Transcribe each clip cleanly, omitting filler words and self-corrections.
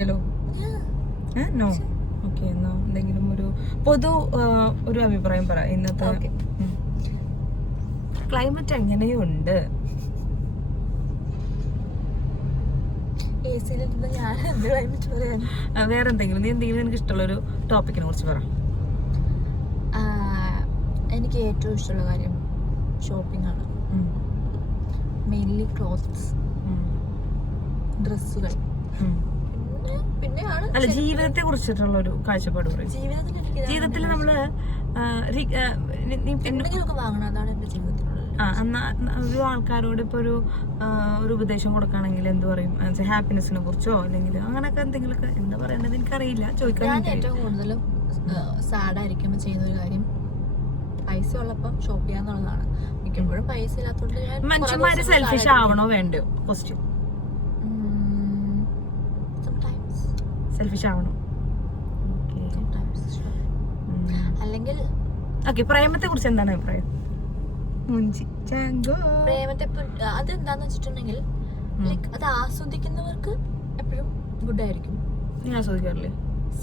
Hello no okay. എന്നാ എന്തെങ്കിലും ഒരു അഭിപ്രായം പറ ഇന്നത്തെ ക്ലൈമറ്റ് എങ്ങനെയുണ്ട്? വേറെ എന്തെങ്കിലും നീ എന്തെങ്കിലും എനിക്ക് ഇഷ്ടമുള്ളൊരു ടോപ്പിക്കിനെ കുറിച്ച് പറ. എനിക്ക് ഏറ്റവും ഇഷ്ടമുള്ള കാര്യം ഷോപ്പിംഗ് ആണ്. മെയിൻലി ക്ലോത്ത്സ്, ഡ്രസ്സുകൾ. അല്ല, ജീവിതത്തെ കുറിച്ചിട്ടുള്ള ഒരു കാഴ്ചപ്പാട് പറയും. ജീവിതത്തിൽ നമ്മള് വാങ്ങണം, അതാണ് എന്റെ ജീവിതത്തിലുള്ള. ഒരു ആൾക്കാരോട് ഇപ്പൊ ഒരു ഉപദേശം കൊടുക്കുകയാണെങ്കിൽ എന്ത് പറയും? ഹാപ്പിനെസിനെ കുറിച്ചോ അല്ലെങ്കിൽ അങ്ങനെയൊക്കെ എന്തെങ്കിലുമൊക്കെ എന്താ പറയേണ്ടത് എനിക്കറിയില്ല, ചോദിക്കാൻ. ഞാൻ ഏറ്റവും കൂടുതലും സാഡായിരിക്കുമ്പോൾ ചെയ്യുന്ന ഒരു കാര്യം പൈസ ഉള്ളപ്പം ഷോപ്പ് ചെയ്യാന്നുള്ളതാണ്. മിക്കപ്പോഴും പൈസ ഇല്ലാത്തതുകൊണ്ട് മനുഷ്യന്മാര് സെൽഫിഷ് ആവണോ വേണ്ടയോ? ക്വസ്റ്റ്യൻ. സെൽഫിഷ് ആവണം അല്ലെങ്കിൽ. ഓക്കെ, പ്രേമത്തെ കുറിച്ച് എന്താണ് അഭിപ്രായം? പ്രേമത്തെ അതെന്താന്ന് വെച്ചിട്ടുണ്ടെങ്കിൽ അത് ആസ്വദിക്കുന്നവർക്ക് എപ്പോഴും ഗുഡ് ആയിരിക്കും. നീ ആസ്വദിക്കാറില്ലേ?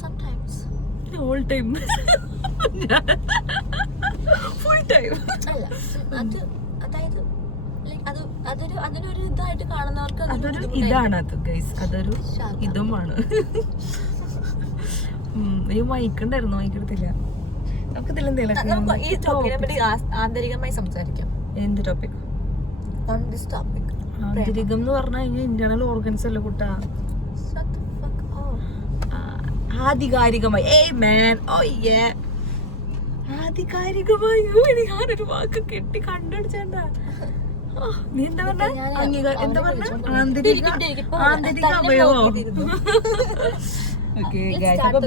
Sometimes. All time full time അല്ല, അത് അതായത് അതിനൊരു ഇതായിട്ട് കാണുന്നവർക്ക് അതൊരു ഇതാണ്. അത് ഗൈസ് അതൊരു ഇതുമാണ്. ഈ മൈക്കുണ്ടായിരുന്നു, മൈക്കെടുത്തില്ല. നമുക്ക് ഈ ടോപ്പിക്കിനെ പറ്റി ആന്തരികമായി സംസാരിക്കാം. എന്ത് ടോപ്പിക്? On this topic. ആന്തരികം എന്ന് പറഞ്ഞു കഴിഞ്ഞാൽ ഇന്റേണൽ ഓർഗൻസ് അല്ലേ കുട്ടാ. ആധികാരികമായി ആധികാരികമായി ഞാനൊരു വാക്ക് കെട്ടി കണ്ടുപിടിച്ചേണ്ട. നീ എന്താ പറഞ്ഞ? എന്താ പറഞ്ഞ? ആന്തരിക അവയവോ?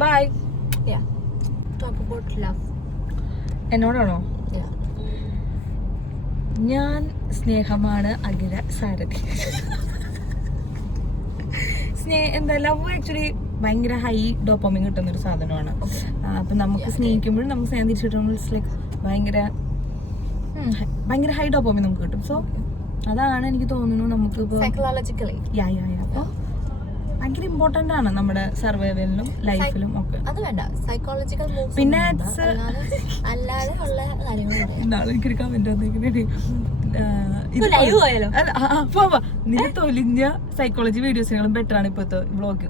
ബൈ. എന്നോടാണോ? ഞാൻ സ്നേഹമാണ് അഖില സാരഥി. എന്താ ലവ് ആക്ച്വലി ഭയങ്കര ഹൈ ഡോപ്പമിൻ കിട്ടുന്ന ഒരു സാധനമാണ്. അപ്പൊ നമുക്ക് സ്നേഹിക്കുമ്പോഴും നമുക്ക് സ്നേഹം തിരിച്ചിട്ടുണ്ടെങ്കിൽ ലൈക്ക് ഭയങ്കര ഹൈ ഡോപ്പമിൻ നമുക്ക് കിട്ടും. സോ അതാണ് എനിക്ക് തോന്നുന്നു നമുക്ക് സൈക്കോളജിക്കലി അപ്പൊ ഭയങ്കര ഇമ്പോർട്ടന്റ് ആണ് നമ്മുടെ സർവൈവലിനും ലൈഫിലും ഒക്കെ. അത് വേണ്ട, സൈക്കോളജിക്കൽ പിന്നെ അല്ലാതെ ഉള്ള കാര്യങ്ങൾ. എനിക്കൊരു കമന്റ് വന്നിങ്ങനെ നിന്റെ തൊലിഞ്ഞ സൈക്കോളജി വീഡിയോസിനെക്കാളും ബെറ്റർ ആണ് ഇപ്പോഴത്തെ വ്ളോഗ്.